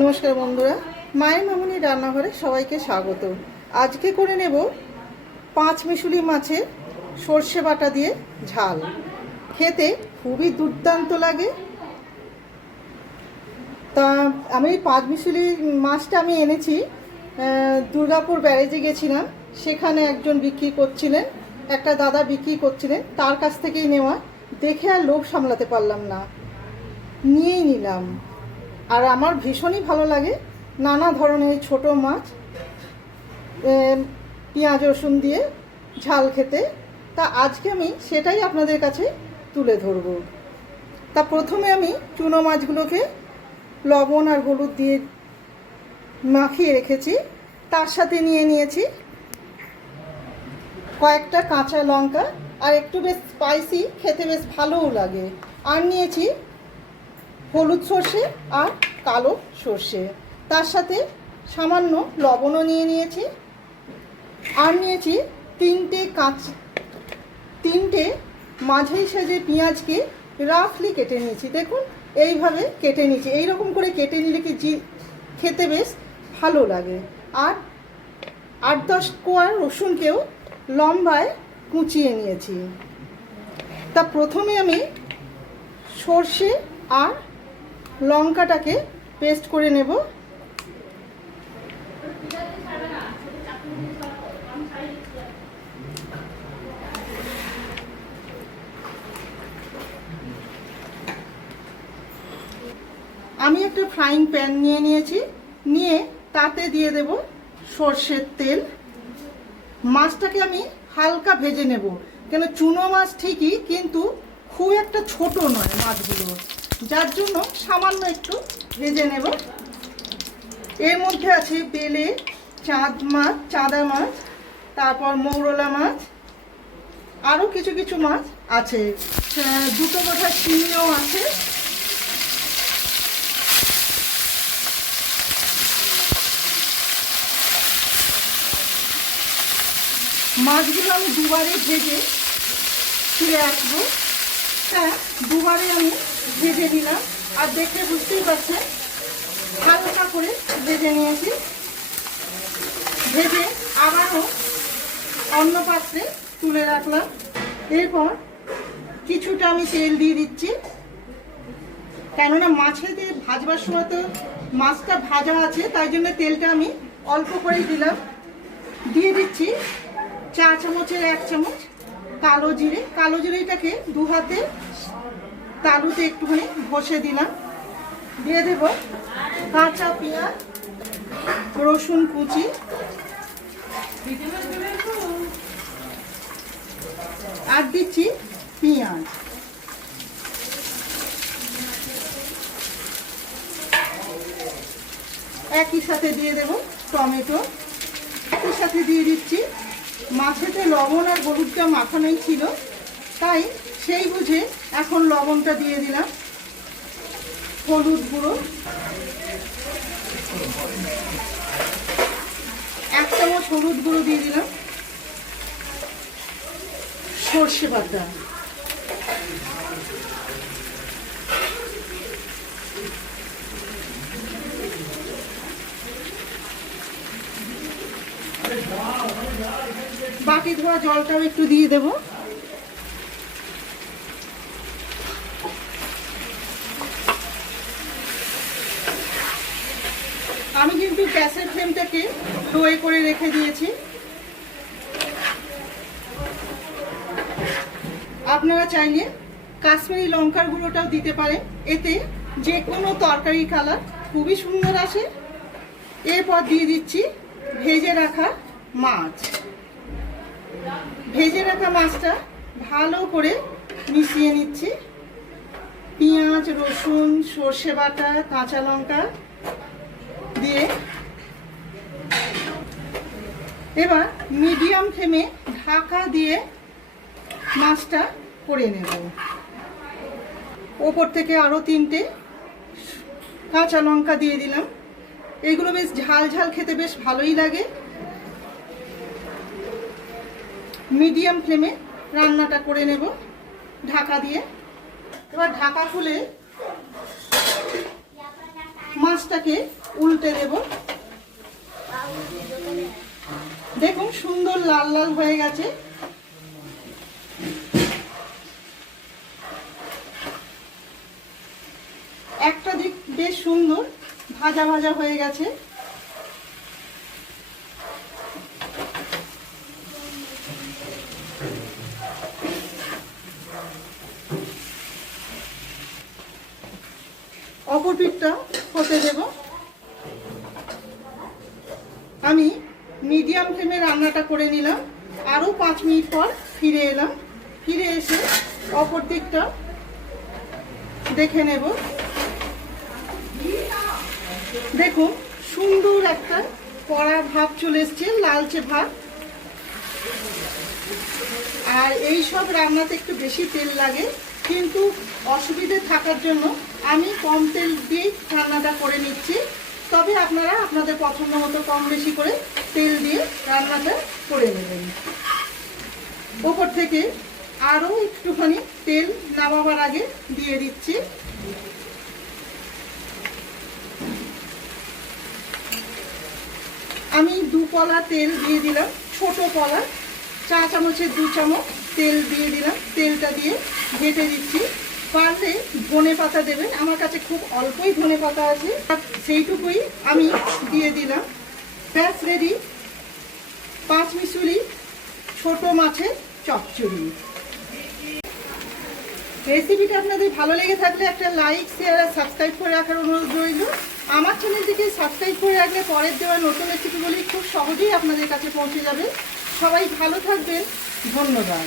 নমস্কার বন্ধুরা, মায়ের মামুনি রান্নাঘরে সবাইকে স্বাগত। আজকে করে নেব পাঁচ মিশুলি মাছের সর্ষে বাটা দিয়ে ঝাল। খেতে খুবই দুর্দান্ত লাগে। তা আমি পাঁচ মিশুলি মাছটা আমি এনেছি দুর্গাপুর ব্যারেজে গেছিলাম। সেখানে একজন বিক্রি করছিলেন, একটা দাদা বিক্রি করছিলেন। তার কাছ থেকেই নেওয়া। দেখে আর লোভ সামলাতে পারলাম না। নিয়েই নিলাম। আর আমার ভীষণই ভালো লাগে নানা ধরনের ছোটো মাছ পেঁয়াজ, রসুন দিয়ে ঝাল খেতে। তা আজকে আমি সেটাই আপনাদের কাছে তুলে ধরব। তা প্রথমে আমি চুনো মাছগুলোকে লবণ আর হলুদ দিয়ে মাখিয়ে রেখেছি। তার সাথে নিয়ে নিয়েছি কয়েকটা কাঁচা লঙ্কা, আর একটু বেশ স্পাইসি খেতে বেশ ভালোও লাগে। আর নিয়েছি হলুদ সর্ষে আর কালো সর্ষে। তার সাথে সামান্য লবণও নিয়ে নিয়েছি। আর নিয়েছি তিনটে কাঁচ, তিনটে মাঝারি সাইজের পেঁয়াজকে রাফলি কেটে নিয়েছি। দেখুন, এইভাবে কেটে নিয়েছি। এইরকম করে কেটে নিলে কি জি, খেতে বেশ ভালো লাগে। আর আট দশ কোয়া রসুনকেও লম্বায় কুচিয়ে নিয়েছি। তা প্রথমে আমি সর্ষে আর লঙ্কাটাকে পেস্ট করে নেব। আমি একটা ফ্রাইং প্যান নিয়ে নিয়েছি। নিয়ে তাতে দিয়ে দেব সর্ষের তেল। মাছটাকে আমি হালকা ভেজে নেব। কেন, চুনো মাছ ঠিকই, কিন্তু খুব একটা ছোট নয় মাছগুলো। যার জন্য সামান্য একটু ভেজে নেব। এর মধ্যে আছে বেলে, চাঁদ মাছ, চাঁদা মাছ, তারপর মৌরলা মাছ আরও কিছু কিছু মাছ আছে। দুটো কথা শিঙিও আছে। মাছগুলো আমি দুবারে ভেজে ফিরে আসব। হ্যাঁ দুবারে আমি ভেজে দিলাম আর দেখে বুঝতেই পারছেন, হালকা করে ভেজে নিয়েছি। ভেজে আবারও অন্য পাত্রে তুলে রাখলাম। এরপর কিছুটা আমি তেল দিয়ে দিচ্ছি। কেননা মাছে দিয়ে ভাজবার সময় তো মাছটা ভাজা আছে, তাই জন্য তেলটা আমি অল্প করেই দিলাম। দিয়ে দিচ্ছি চা চামচের এক চামচ। কালো জিরে, কালো জিরেটাকে দু হাতে তালুতে একটুখানি ঘষে দিলাম। দিয়ে দেব কাঁচা পেঁয়াজ, রসুন কুচি। আর দিচ্ছি পেঁয়াজ। একই সাথে দিয়ে দেব টমেটো। একই সাথে দিয়ে দিচ্ছি মাছেতে লবণ আর হলুদটা মাখানোই ছিল। তাই সেই বুঝে এখন লবণটা দিয়ে দিলাম। হলুদ গুঁড়ো। এক চামচ হলুদ গুঁড়ো দিয়ে দিলাম। সর্ষে বাটা। বাটি ধোয়া জলটাও একটু দিয়ে দেব। আমি কিন্তু গ্যাসের ফ্লেমটাকে লোয়ে করে রেখে দিয়েছি। আপনারা চাইলে কাশ্মীরি লঙ্কার গুঁড়োটাও দিতে পারেন। এতে যে কোনো তরকারি কালার খুবই সুন্দর আসে। এরপর দিয়ে দিচ্ছি ভেজে রাখা মাছ। ভেজে রাখা মাছটা ভালো করে মিশিয়ে নিচ্ছি। পেঁয়াজ, রসুন, সর্ষে বাটা, কাঁচা লঙ্কা দিয়ে। এবার মিডিয়াম ফ্লেমে ঢাকা দিয়ে মাছটা করে নেব। ওপর থেকে আরও তিনটে কাঁচা লঙ্কা দিয়ে দিলাম। এগুলো বেশ ঝাল ঝাল খেতে বেশ ভালোই লাগে। মিডিয়াম ফ্লেমে রান্নাটা করে নেব ঢাকা দিয়ে। এবার ঢাকা খুলে মাছটাকে উল্টে দেব দেখুন সুন্দর লাল লাল হয়ে গেছে। একটা দিক বেশ সুন্দর ভাজা ভাজা হয়ে গেছে। অপর হতে দেব। আমি মিডিয়াম ফ্লেমে রান্নাটা করে নিলাম। আরও পাঁচ মিনিট পর ফিরে এলাম। ফিরে এসে অপর দিকটা দেখে নেব। দেখুন সুন্দর একটা কড়া ভাব চলে এসছে, লালচে ভাব। আর এই সব রান্নাতে একটু বেশি তেল লাগে। কিন্তু অসুবিধে থাকার জন্য আমি কম তেল দিয়েই রান্নাটা করে নিচ্ছি। তবে আপনারা আপনাদের পছন্দ মতো কম বেশি করে তেল দিয়ে রান্নাটা করে নেবেন। ওপর থেকে আরও একটুখানি তেল নামাবার আগে দিয়ে দিচ্ছি। আমি দু কলা তেল দিয়ে দিলাম, ছোট কলা। চা চামচের দু চামচ তেল দিয়ে দিলাম, তেলটা দিয়ে ঘেটে দিচ্ছি। পারলে ধনে পাতা দেবেন। আমার কাছে খুব অল্পই ধনে পাতা আছে। সেইটুকুই আমি দিয়ে দিলাম। ব্যাস রেডি পাঁচ মিশুলি ছোট মাছের চচ্চড়ি। রেসিপিটা আপনাদের ভালো লেগে থাকলে একটা লাইক শেয়ার আর সাবস্ক্রাইব করে রাখার অনুরোধ রইল। আমার চ্যানেলটিকে সাবস্ক্রাইব করে রাখলে পরের দেওয়া নতুন রেসিপিগুলি খুব সহজেই আপনাদের কাছে পৌঁছে যাবে। সবাই ভালো থাকবেন। ধন্যবাদ।